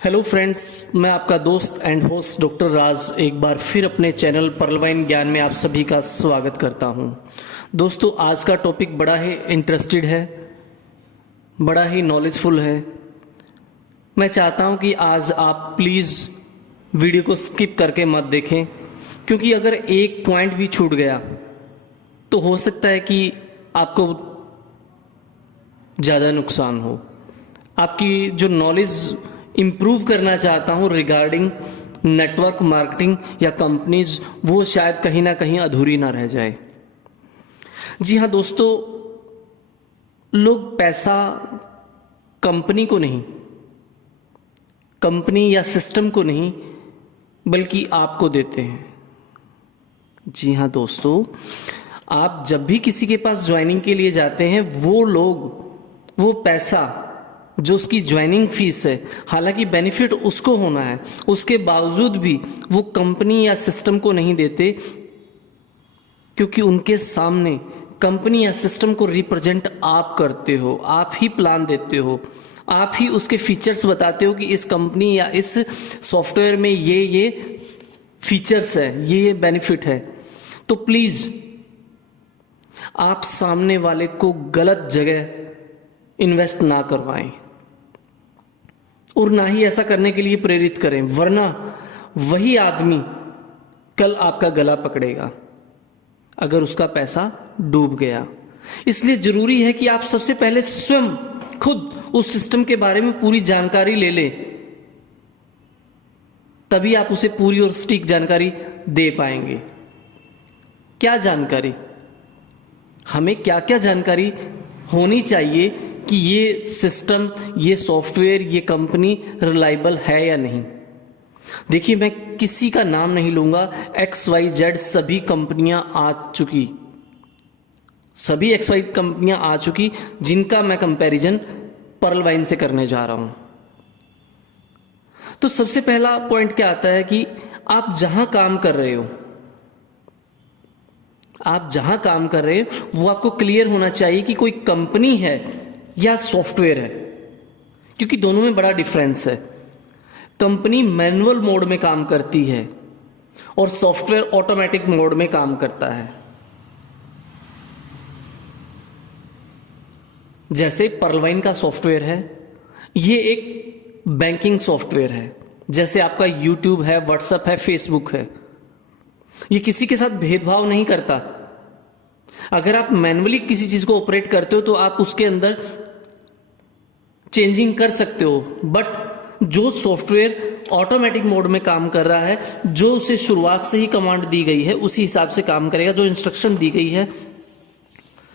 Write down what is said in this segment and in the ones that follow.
Hello friends, मैं आपका दोस्त एंड होस्ट डॉक्टर राज एक बार फिर अपने चैनल पर्लवाइन ज्ञान में आप सभी का स्वागत करता हूं। दोस्तों, आज का टॉपिक बड़ा ही इंटरेस्टेड है, बड़ा ही नॉलेजफुल है। मैं चाहता हूं कि आज आप प्लीज़ वीडियो को स्किप करके मत देखें, क्योंकि अगर एक पॉइंट भी छूट गया तो हो सकता है कि आपको ज़्यादा नुकसान हो। आपकी जो नॉलेज इम्प्रूव करना चाहता हूँ रिगार्डिंग नेटवर्क मार्केटिंग या कंपनीज, वो शायद कहीं ना कहीं अधूरी ना रह जाए। जी हाँ दोस्तों, लोग पैसा कंपनी को नहीं, कंपनी या सिस्टम को नहीं, बल्कि आपको देते हैं। जी हाँ दोस्तों, आप जब भी किसी के पास ज्वाइनिंग के लिए जाते हैं, वो लोग वो पैसा जो उसकी ज्वाइनिंग फीस है, हालांकि बेनिफिट उसको होना है, उसके बावजूद भी वो कंपनी या सिस्टम को नहीं देते, क्योंकि उनके सामने कंपनी या सिस्टम को रिप्रेजेंट आप करते हो, आप ही प्लान देते हो, आप ही उसके फीचर्स बताते हो कि इस कंपनी या इस सॉफ्टवेयर में ये फीचर्स है, ये बेनिफिट है। तो प्लीज आप सामने वाले को गलत जगह इन्वेस्ट ना करवाएं और ना ही ऐसा करने के लिए प्रेरित करें, वरना वही आदमी कल आपका गला पकड़ेगा अगर उसका पैसा डूब गया। इसलिए जरूरी है कि आप सबसे पहले स्वयं खुद उस सिस्टम के बारे में पूरी जानकारी ले लें, तभी आप उसे पूरी और सटीक जानकारी दे पाएंगे। क्या जानकारी, हमें क्या क्या जानकारी होनी चाहिए कि ये सिस्टम, ये सॉफ्टवेयर, ये कंपनी रिलायबल है या नहीं। देखिए, मैं किसी का नाम नहीं लूंगा, XYZ सभी कंपनियां आ चुकी, सभी XY कंपनियां आ चुकी जिनका मैं कंपैरिजन पर्लवाइन से करने जा रहा हूं। तो सबसे पहला पॉइंट क्या आता है कि आप जहां काम कर रहे हो, आप जहां काम कर रहे हो वो आपको क्लियर होना चाहिए कि कोई कंपनी है या सॉफ्टवेयर है, क्योंकि दोनों में बड़ा डिफरेंस है। कंपनी मैनुअल मोड में काम करती है और सॉफ्टवेयर ऑटोमेटिक मोड में काम करता है। जैसे पर्लवाइन का सॉफ्टवेयर है, ये एक बैंकिंग सॉफ्टवेयर है। जैसे आपका यूट्यूब है, व्हाट्सएप है, फेसबुक है, ये किसी के साथ भेदभाव नहीं करता। अगर आप मैनुअली किसी चीज को ऑपरेट करते हो तो आप उसके अंदर चेंजिंग कर सकते हो, बट जो सॉफ्टवेयर ऑटोमेटिक मोड में काम कर रहा है, जो उसे शुरुआत से ही कमांड दी गई है उसी हिसाब से काम करेगा, जो इंस्ट्रक्शन दी गई है,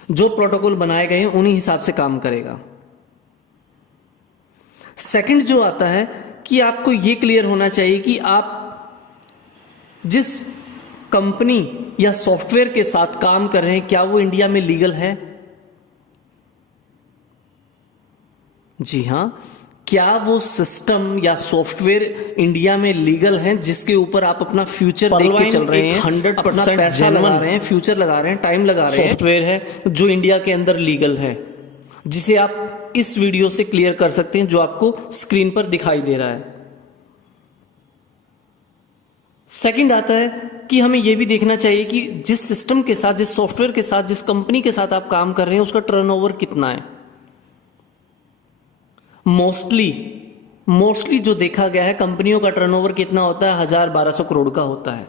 जो प्रोटोकॉल बनाए गए हैं उन्हीं हिसाब से काम करेगा। सेकंड जो आता है कि आपको यह क्लियर होना चाहिए कि आप जिस कंपनी या सॉफ्टवेयर के साथ काम कर रहे हैं, क्या वो इंडिया में लीगल है। जी हां, क्या वो सिस्टम या सॉफ्टवेयर इंडिया में लीगल है जिसके ऊपर आप अपना फ्यूचर देख के चल रहे हैं, 100% पैसा लगा रहे हैं, फ्यूचर लगा रहे हैं, टाइम लगा रहे हैं। सॉफ्टवेयर है जो इंडिया के अंदर लीगल है, जिसे आप इस वीडियो से क्लियर कर सकते हैं, जो आपको स्क्रीन पर दिखाई दे रहा है। सेकंड आता है कि हमें यह भी देखना चाहिए कि जिस सिस्टम के साथ, जिस सॉफ्टवेयर के साथ, जिस कंपनी के साथ आप काम कर रहे हैं, उसका टर्नओवर कितना है। मोस्टली जो देखा गया है, कंपनियों का टर्नओवर कितना होता है, 1000-1200 करोड़ का होता है,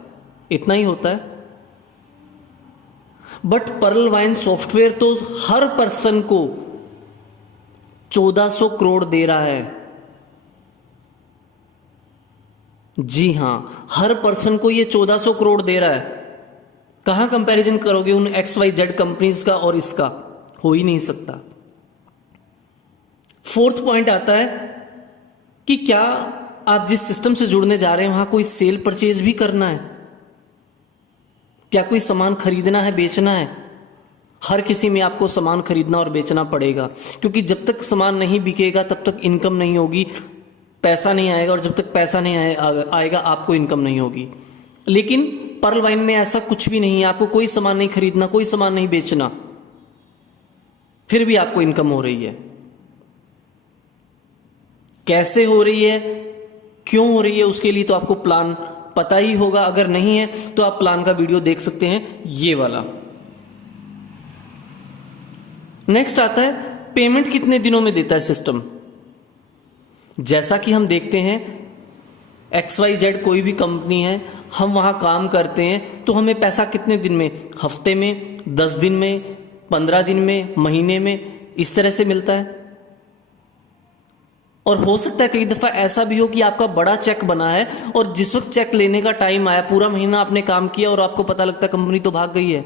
इतना ही होता है। बट पर्लवाइन सॉफ्टवेयर तो हर पर्सन को 1400 करोड़ दे रहा है। जी हां, हर पर्सन को ये 1400 करोड़ दे रहा है। कहां कंपैरिजन करोगे उन XYZ कंपनीज का और इसका, हो ही नहीं सकता। फोर्थ पॉइंट आता है कि क्या आप जिस सिस्टम से जुड़ने जा रहे हैं वहां कोई सेल परचेज भी करना है, क्या कोई सामान खरीदना है, बेचना है। हर किसी में आपको सामान खरीदना और बेचना पड़ेगा, क्योंकि जब तक सामान नहीं बिकेगा तब तक इनकम नहीं होगी, पैसा नहीं आएगा, और जब तक पैसा नहीं आएगा आपको इनकम नहीं होगी। लेकिन पर्लवाइन में ऐसा कुछ भी नहीं है, आपको कोई सामान नहीं खरीदना, कोई सामान नहीं बेचना, फिर भी आपको इनकम हो रही है। कैसे हो रही है क्यों हो रही है उसके लिए तो आपको प्लान पता ही होगा, अगर नहीं है तो आप प्लान का वीडियो देख सकते हैं, ये वाला। नेक्स्ट आता है पेमेंट कितने दिनों में देता है सिस्टम। जैसा कि हम देखते हैं XYZ कोई भी कंपनी है, हम वहां काम करते हैं तो हमें पैसा कितने दिन में, हफ्ते में, 10 दिन में, 15 दिन में, महीने में, इस तरह से मिलता है। और हो सकता है कई दफा ऐसा भी हो कि आपका बड़ा चेक बना है और जिस वक्त चेक लेने का टाइम आया, पूरा महीना आपने काम किया और आपको पता लगता है कंपनी तो भाग गई है।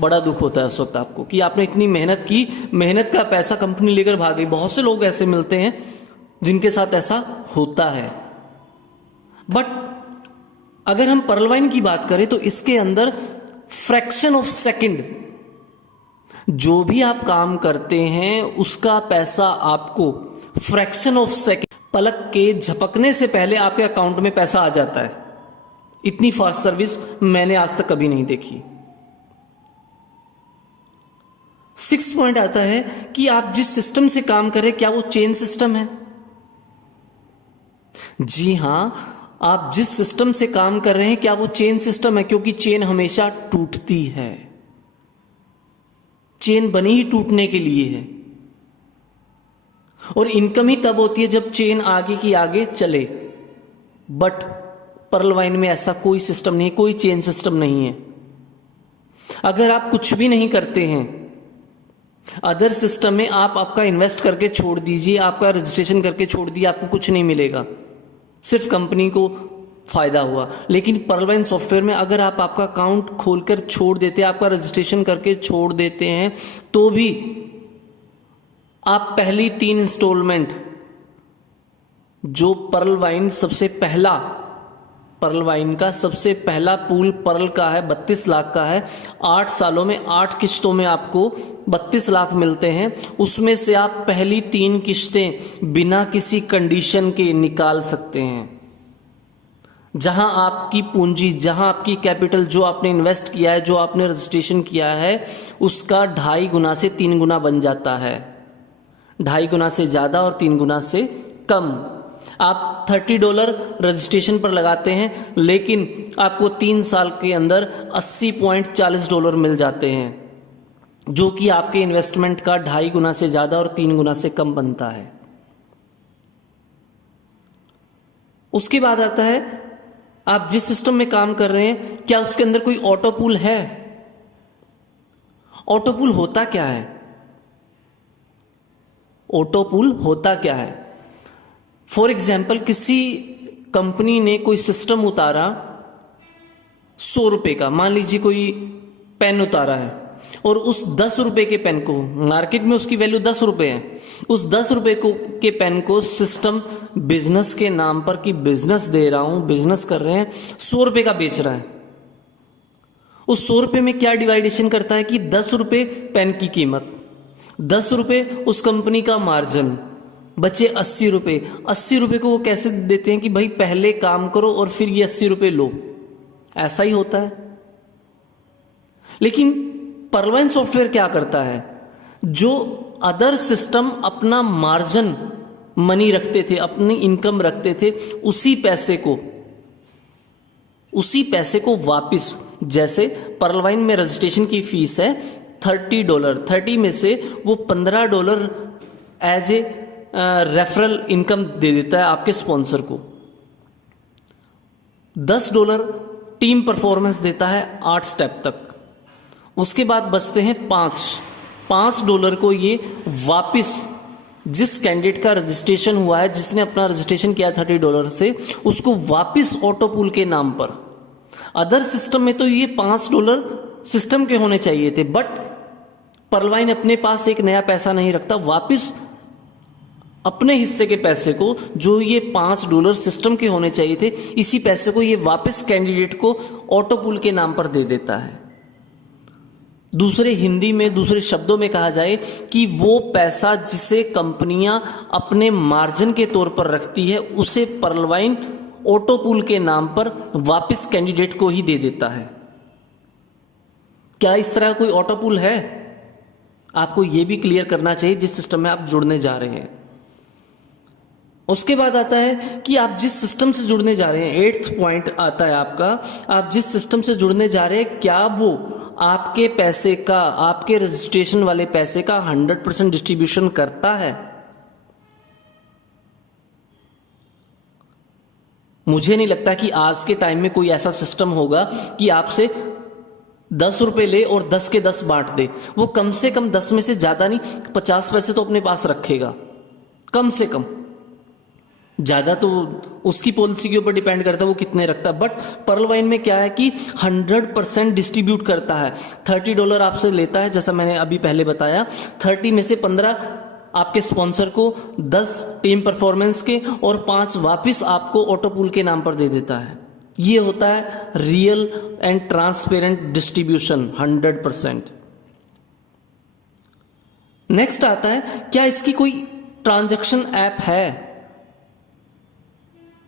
बड़ा दुख होता है उस वक्त आपको कि आपने इतनी मेहनत की, मेहनत का पैसा कंपनी लेकर भाग गई। बहुत से लोग ऐसे मिलते हैं जिनके साथ ऐसा होता है। बट अगर हम पर्ल वाइन की बात करें तो इसके अंदर फ्रैक्शन ऑफ सेकंड, जो भी आप काम करते हैं उसका पैसा आपको फ्रैक्शन ऑफ सेकंड, पलक के झपकने से पहले आपके अकाउंट में पैसा आ जाता है। इतनी फास्ट सर्विस मैंने आज तक कभी नहीं देखी। 6 पॉइंट आता है कि आप जिस सिस्टम से काम कर रहे हैं क्या वो चेन सिस्टम है। जी हां, आप जिस सिस्टम से काम कर रहे हैं क्या वो चेन सिस्टम है, क्योंकि चेन हमेशा टूटती है। चेन बनी ही टूटने के लिए है और इनकम ही तब होती है जब चेन आगे की आगे चले। बट पर्ल वाइन में ऐसा कोई सिस्टम नहीं, कोई चेन सिस्टम नहीं है। अगर आप कुछ भी नहीं करते हैं अदर सिस्टम में, आप आपका इन्वेस्ट करके छोड़ दीजिए, आपका रजिस्ट्रेशन करके छोड़ दिए, आपको कुछ नहीं मिलेगा, सिर्फ कंपनी को फायदा हुआ। लेकिन पर्ल वाइन सॉफ्टवेयर में अगर आप आपका अकाउंट खोलकर छोड़ देते हैं, आपका रजिस्ट्रेशन करके छोड़ देते हैं, तो भी आप पहली 3 इंस्टॉलमेंट, जो पर्ल वाइन का सबसे पहला पूल पर्ल का है, 32 लाख का है, 8 सालों में 8 किश्तों में आपको 32 लाख मिलते हैं। उसमें से आप पहली 3 किश्तें बिना किसी कंडीशन के निकाल सकते हैं। जहां आपकी पूंजी, जहां आपकी कैपिटल, जो आपने इन्वेस्ट किया है, जो आपने रजिस्ट्रेशन किया है, उसका 2.5 गुना से 3 गुना बन जाता है। 2.5 गुना से ज्यादा और 3 गुना से कम। आप $30 रजिस्ट्रेशन पर लगाते हैं, लेकिन आपको 3 साल के अंदर $80.40 मिल जाते हैं, जो कि आपके इन्वेस्टमेंट का 2.5 गुना से ज्यादा और 3 गुना से कम बनता है। उसके बाद आता है आप जिस सिस्टम में काम कर रहे हैं क्या उसके अंदर कोई ऑटो पूल है। ऑटो पूल होता क्या है? ऑटो पूल होता क्या है? फॉर एग्जाम्पल, किसी कंपनी ने कोई सिस्टम उतारा 100 रुपए का, मान लीजिए कोई पेन उतारा है, और उस 10 रुपए के पेन को, मार्केट में उसकी वैल्यू 10 रुपए है, उस 10 रुपए के पेन को सिस्टम बिजनेस के नाम पर, कि बिजनेस दे रहा हूं, बिजनेस कर रहे हैं, 100 रुपए का बेच रहा है। उस 100 रुपए में क्या डिवाइडेशन करता है कि 10 रुपए पेन की कीमत, 10 रुपए उस कंपनी का मार्जिन, बचे 80 रुपए। 80 रुपए को वो कैसे देते हैं कि भाई पहले काम करो और फिर ये 80 रुपए लो। ऐसा ही होता है। लेकिन पर्ल वाइन सॉफ्टवेयर क्या करता है? जो अदर सिस्टम अपना मार्जिन मनी रखते थे, अपनी इनकम रखते थे, उसी पैसे को वापस, जैसे पर्ल वाइन में रजिस्ट्रेशन की फीस है $30, 30 में से वो $15 एज ए रेफरल इनकम दे देता है आपके स्पॉन्सर को। $10 टीम परफॉर्मेंस देता है 8 स्टेप तक। उसके बाद बचते हैं $5 को ये वापिस जिस कैंडिडेट का रजिस्ट्रेशन हुआ है, जिसने अपना रजिस्ट्रेशन किया $30 से, उसको वापिस ऑटो पूल के नाम पर। अदर सिस्टम में तो ये $5 सिस्टम के होने चाहिए थे, बट पर्ल वाइन अपने पास एक नया पैसा नहीं रखता, वापिस अपने हिस्से के पैसे को, जो ये $5 सिस्टम के होने चाहिए थे, इसी पैसे को ये वापस कैंडिडेट को ऑटो पूल के नाम पर दे देता है। दूसरे शब्दों में कहा जाए कि वो पैसा जिसे कंपनियां अपने मार्जिन के तौर पर रखती है, उसे पर्ल वाइन ऑटो पूल के नाम पर वापस कैंडिडेट को ही दे देता है। क्या इस तरह कोई ऑटो पूल है? आपको यह भी क्लियर करना चाहिए जिस सिस्टम में आप जुड़ने जा रहे हैं। उसके बाद आता है कि आप जिस सिस्टम से जुड़ने जा रहे हैं, 8th पॉइंट आता है आपका, आप जिस सिस्टम से जुड़ने जा रहे हैं क्या वो आपके पैसे का, आपके रजिस्ट्रेशन वाले पैसे का 100% डिस्ट्रीब्यूशन करता है। मुझे नहीं लगता कि आज के टाइम में कोई ऐसा सिस्टम होगा कि आपसे 10 रुपए ले और 10 के 10 बांट दे। वो कम से कम 10 में से ज्यादा नहीं, 50 पैसे तो अपने पास रखेगा कम से कम। ज्यादा तो उसकी पॉलिसी के ऊपर डिपेंड करता है वो कितने रखता है। बट पर्ल वाइन में क्या है कि 100% डिस्ट्रीब्यूट करता है। $30 आपसे लेता है, जैसा मैंने अभी पहले बताया। 30 में से 15 आपके स्पॉन्सर को, 10 टीम परफॉर्मेंस के और 5 वापिस आपको ऑटोपूल के नाम पर दे देता है। ये होता है real and transparent distribution 100%। Next आता है क्या इसकी कोई ट्रांजैक्शन ऐप है।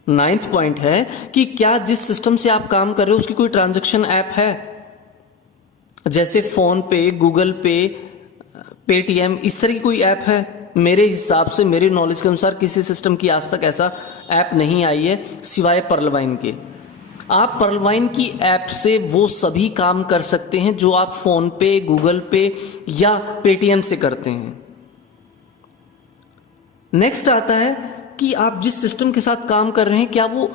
9th पॉइंट है कि क्या जिस सिस्टम से आप काम कर रहे हो उसकी कोई ट्रांजैक्शन ऐप है, जैसे फोन पे, गूगल पे, पेटीएम, इस तरह की कोई ऐप है। मेरे हिसाब से, मेरे नॉलेज के अनुसार किसी सिस्टम की आज तक ऐसा ऐप नहीं आई है सिवाय पर्ल वाइन के। आप पर्ल वाइन की ऐप से वो सभी काम कर सकते हैं जो आप फोन पे, गूगल पे या पेटीएम से करते हैं। नेक्स्ट आता है कि आप जिस सिस्टम के साथ काम कर रहे हैं क्या वो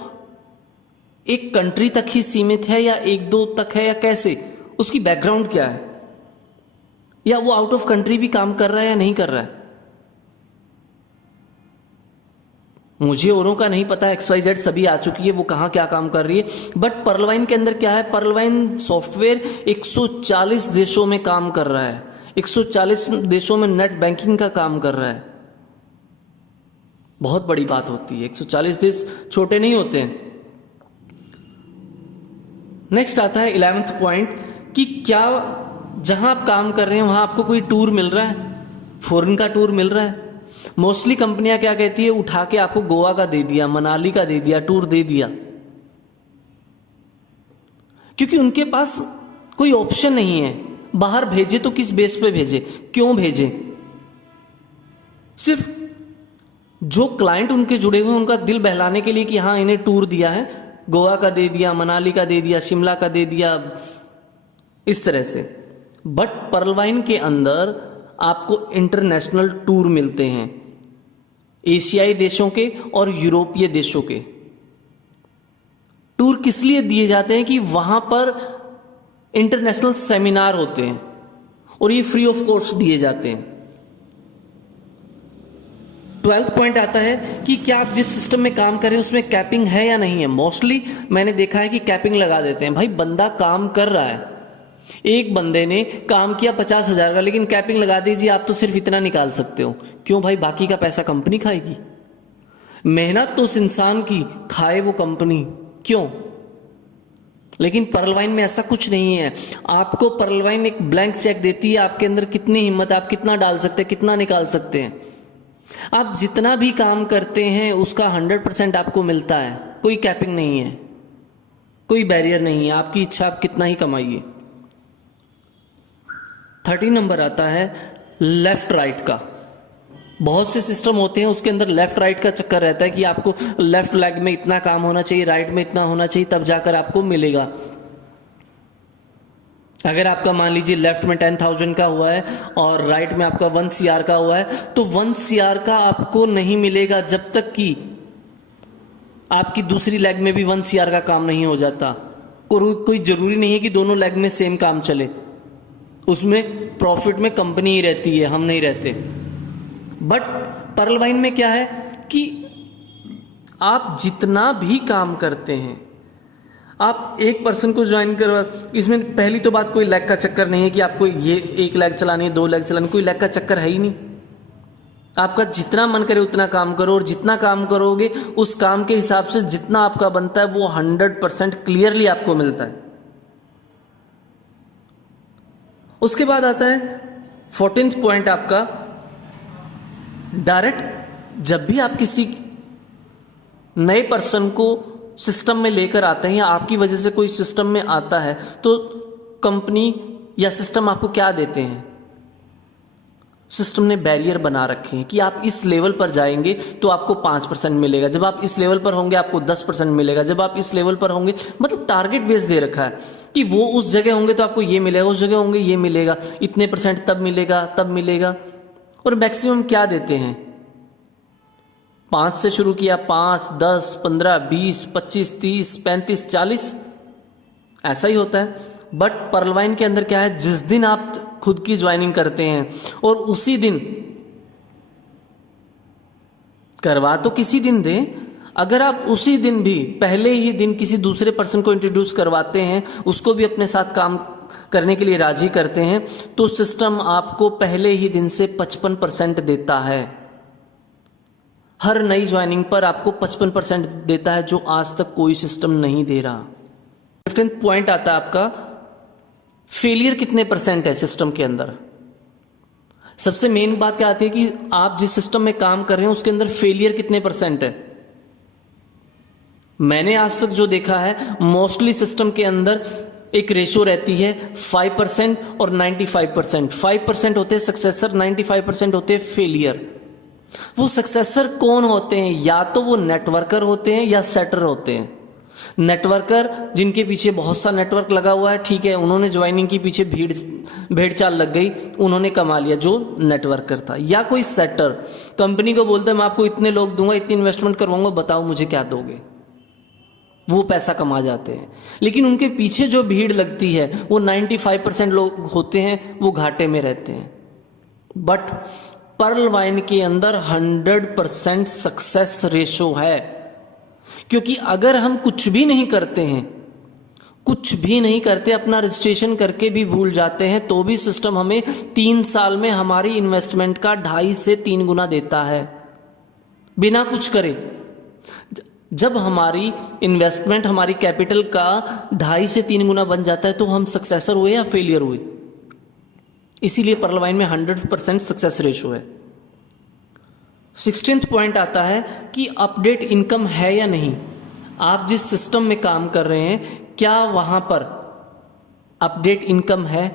एक कंट्री तक ही सीमित है या 1-2 तक है, या कैसे, उसकी बैकग्राउंड क्या है, या वो आउट ऑफ कंट्री भी काम कर रहा है या नहीं कर रहा है। मुझे औरों का नहीं पता, XYZ सभी आ चुकी है, वो कहां क्या काम कर रही है। बट पर्ल वाइन के अंदर क्या है, पर्ल वाइन सॉफ्टवेयर 140 देशों में काम कर रहा है। 140 देशों में नेट बैंकिंग का काम कर रहा है। बहुत बड़ी बात होती है, 140 देश छोटे नहीं होते हैं। नेक्स्ट आता है 11th पॉइंट कि क्या जहां आप काम कर रहे हैं वहां आपको कोई टूर मिल रहा है, फॉरेन का टूर मिल रहा है। मोस्टली कंपनियां क्या कहती है, उठा के आपको गोवा का दे दिया, मनाली का दे दिया, टूर दे दिया, क्योंकि उनके पास कोई ऑप्शन नहीं है। बाहर भेजे तो किस बेस पे भेजे, क्यों भेजे। सिर्फ जो क्लाइंट उनके जुड़े हुए उनका दिल बहलाने के लिए कि हाँ इन्हें टूर दिया है, गोवा का दे दिया, मनाली का दे दिया, शिमला का दे दिया, इस तरह से। बट पर्ल वाइन के अंदर आपको इंटरनेशनल टूर मिलते हैं, एशियाई देशों के और यूरोपीय देशों के। टूर किस लिए दिए जाते हैं कि वहां पर इंटरनेशनल सेमिनार होते हैं और ये फ्री ऑफ कॉस्ट दिए जाते हैं। 12th पॉइंट आता है कि क्या आप जिस सिस्टम में काम कर रहे हैं उसमें कैपिंग है या नहीं है। मोस्टली मैंने देखा है कि कैपिंग लगा देते हैं। भाई बंदा काम कर रहा है, एक बंदे ने काम किया 50,000 का, लेकिन कैपिंग लगा दीजिए आप तो सिर्फ इतना निकाल सकते हो। क्यों भाई, बाकी का पैसा कंपनी खाएगी। मेहनत तो उस इंसान की, खाए वो कंपनी, क्यों। लेकिन पर्ल वाइन में ऐसा कुछ नहीं है। आपको पर्ल वाइन एक ब्लैंक चेक देती है, आपके अंदर कितनी हिम्मत है, आप कितना डाल सकते हैं, कितना निकाल सकते हैं। आप जितना भी काम करते हैं उसका 100% आपको मिलता है। कोई कैपिंग नहीं है, कोई बैरियर नहीं है, आपकी इच्छा, आप कितना ही कमाइए। 30 नंबर आता है लेफ्ट राइट का। बहुत से सिस्टम होते हैं उसके अंदर लेफ्ट राइट का चक्कर रहता है कि आपको लेफ्ट लेग में इतना काम होना चाहिए, राइट में इतना होना चाहिए, तब जाकर आपको मिलेगा। अगर आपका मान लीजिए लेफ्ट में 10,000 का हुआ है और राइट में आपका 1 CR का हुआ है, तो 1 CR का आपको नहीं मिलेगा जब तक कि आपकी दूसरी लेग में भी 1 CR का काम नहीं हो जाता। कोई जरूरी नहीं है कि दोनों लेग में सेम काम चले, उसमें प्रॉफिट में कंपनी ही रहती है, हम नहीं रहते। बट पर्ल वाइन में क्या है कि आप जितना भी काम करते हैं, आप एक पर्सन को ज्वाइन करवा, इसमें पहली तो बात कोई लैग का चक्कर नहीं है कि आपको ये 1 लैग चलानी है, 2 लैग चलानी, कोई लैग का चक्कर है ही नहीं। आपका जितना मन करे उतना काम करो, और जितना काम करोगे उस काम के हिसाब से जितना आपका बनता है वो 100% क्लियरली आपको मिलता है। उसके बाद आता है 14th पॉइंट आपका डायरेक्ट। जब भी आप किसी नए पर्सन को सिस्टम में लेकर आते हैं या आपकी वजह से कोई सिस्टम में आता है, तो कंपनी या सिस्टम आपको क्या देते हैं, सिस्टम ने बैरियर बना रखे हैं कि आप इस लेवल पर जाएंगे तो आपको 5% मिलेगा, जब आप इस लेवल पर होंगे आपको 10% मिलेगा, जब आप इस लेवल पर होंगे, मतलब टारगेट बेस दे रखा है कि वो उस जगह होंगे तो आपको ये मिलेगा, उस जगह होंगे ये मिलेगा, इतने % तब मिलेगा तब मिलेगा। और मैक्सिमम क्या देते हैं, 5 से शुरू किया, 5, 10, 15, 20, 25, 30, 35, 40, ऐसा ही होता है। बट पर्लवाइन के अंदर क्या है, जिस दिन आप खुद की ज्वाइनिंग करते हैं और उसी दिन, करवा तो किसी दिन दें, अगर आप उसी दिन भी पहले ही दिन किसी दूसरे पर्सन को इंट्रोड्यूस करवाते हैं, उसको भी अपने साथ काम करने के लिए राजी करते हैं, तो सिस्टम आपको पहले ही दिन से 55% देता है। हर नई ज्वाइनिंग पर आपको 55% देता है, जो आज तक कोई सिस्टम नहीं दे रहा। 15th पॉइंट आता है आपका, फेलियर कितने % है सिस्टम के अंदर। सबसे मेन बात क्या आती है कि आप जिस सिस्टम में काम कर रहे हैं उसके अंदर फेलियर कितने % है। मैंने आज तक जो देखा है, मोस्टली सिस्टम के अंदर एक रेशो रहती है 5% और 95%। 5% होते हैं सक्सेसर, 95% होते हैं फेलियर। वो सक्सेसर कौन होते हैं, या तो वो नेटवर्कर होते हैं या सेटर होते हैं। नेटवर्कर जिनके पीछे बहुत सा नेटवर्क लगा हुआ है, ठीक है, उन्होंने ज्वाइनिंग के पीछे भेड़ चाल लग गई, उन्होंने कमा लिया, जो नेटवर्कर था। या कोई सेटर कंपनी को बोलता है मैं आपको इतने लोग दूंगा, इतनी इन्वेस्टमेंट करवाऊंगा, बताओ मुझे क्या दोगे, वो पैसा कमा जाते हैं। लेकिन उनके पीछे जो भीड़ लगती है वो 95% लोग होते हैं, वो घाटे में रहते हैं। बट पर्ल वाइन के अंदर 100% सक्सेस रेशो है, क्योंकि अगर हम कुछ भी नहीं करते हैं, कुछ भी नहीं करते, अपना रजिस्ट्रेशन करके भी भूल जाते हैं, तो भी सिस्टम हमें 3 साल में हमारी इन्वेस्टमेंट का 2.5 से 3 गुना देता है, बिना कुछ करे। जब हमारी इन्वेस्टमेंट हमारी कैपिटल का 2.5 से 3 गुना बन जाता है, तो हम सक्सेसर हुए या फेलियर हुए। इसीलिए पर्लवाइन में 100% सक्सेस रेशो है। 16th पॉइंट आता है कि अपडेट इनकम है या नहीं। आप जिस सिस्टम में काम कर रहे हैं, क्या वहां पर अपडेट इनकम है?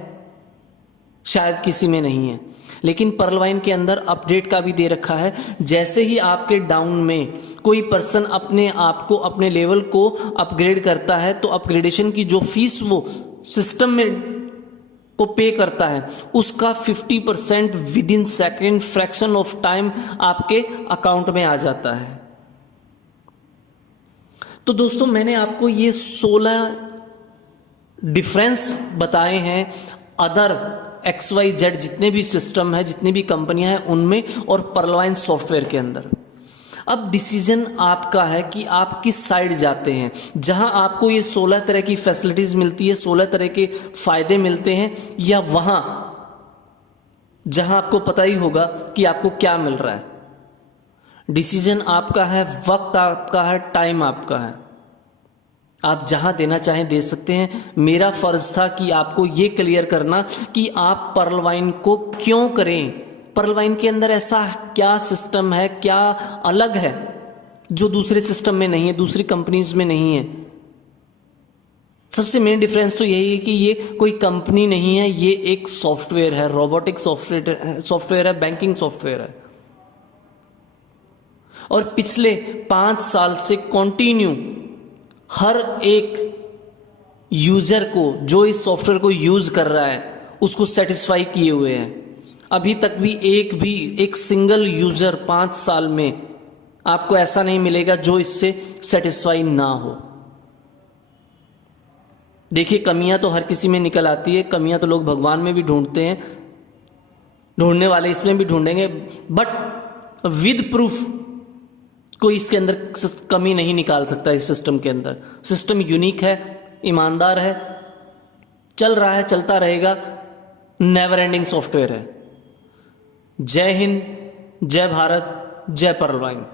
शायद किसी में नहीं है, लेकिन पर्लवाइन के अंदर अपडेट का भी दे रखा है। जैसे ही आपके डाउन में कोई पर्सन अपने आप को, अपने लेवल को अपग्रेड करता है, तो अपग्रेडेशन की जो फीस वो सिस्टम में को पे करता है, उसका 50% with in second, fraction of time आपके अकाउंट में आ जाता है। तो दोस्तों, मैंने आपको ये 16 डिफरेंस बताए हैं अदर XYZ जितने भी सिस्टम है, जितनी भी कंपनियां हैं उनमें, और पर्लवाइन सॉफ्टवेयर के अंदर। अब डिसीजन आपका है कि आप किस साइड जाते हैं। जहां आपको ये 16 तरह की फैसिलिटीज मिलती है, 16 तरह के फायदे मिलते हैं, या वहां जहां आपको पता ही होगा कि आपको क्या मिल रहा है। डिसीजन आपका है, वक्त आपका है, टाइम आपका है। आप जहां देना चाहें दे सकते हैं। मेरा फर्ज था कि आपको ये क्लियर करना कि आप पर्लवाइन को क्यों करें। पर्लवाइन के अंदर ऐसा क्या सिस्टम है, क्या अलग है जो दूसरे सिस्टम में नहीं है, दूसरी कंपनीज में नहीं है। सबसे मेन डिफरेंस तो यही है कि ये कोई कंपनी नहीं है, ये एक सॉफ्टवेयर है, रोबोटिक सॉफ्टवेयर है, बैंकिंग सॉफ्टवेयर है। और पिछले 5 साल से कंटिन्यू हर एक यूजर को, जो इस सॉफ्टवेयर को यूज कर रहा है, उसको सेटिस्फाई किए हुए हैं। अभी तक भी एक सिंगल यूजर 5 साल में आपको ऐसा नहीं मिलेगा जो इससे सेटिस्फाई ना हो। देखिए, कमियां तो हर किसी में निकल आती है, कमियां तो लोग भगवान में भी ढूंढते हैं, ढूंढने वाले इसमें भी ढूंढेंगे, बट विद प्रूफ कोई इसके अंदर कमी नहीं निकाल सकता। इस सिस्टम के अंदर सिस्टम यूनिक है, ईमानदार है, चल रहा है, चलता रहेगा, नेवर एंडिंग सॉफ्टवेयर है। जय हिंद, जय भारत, जय पर्लवाइन।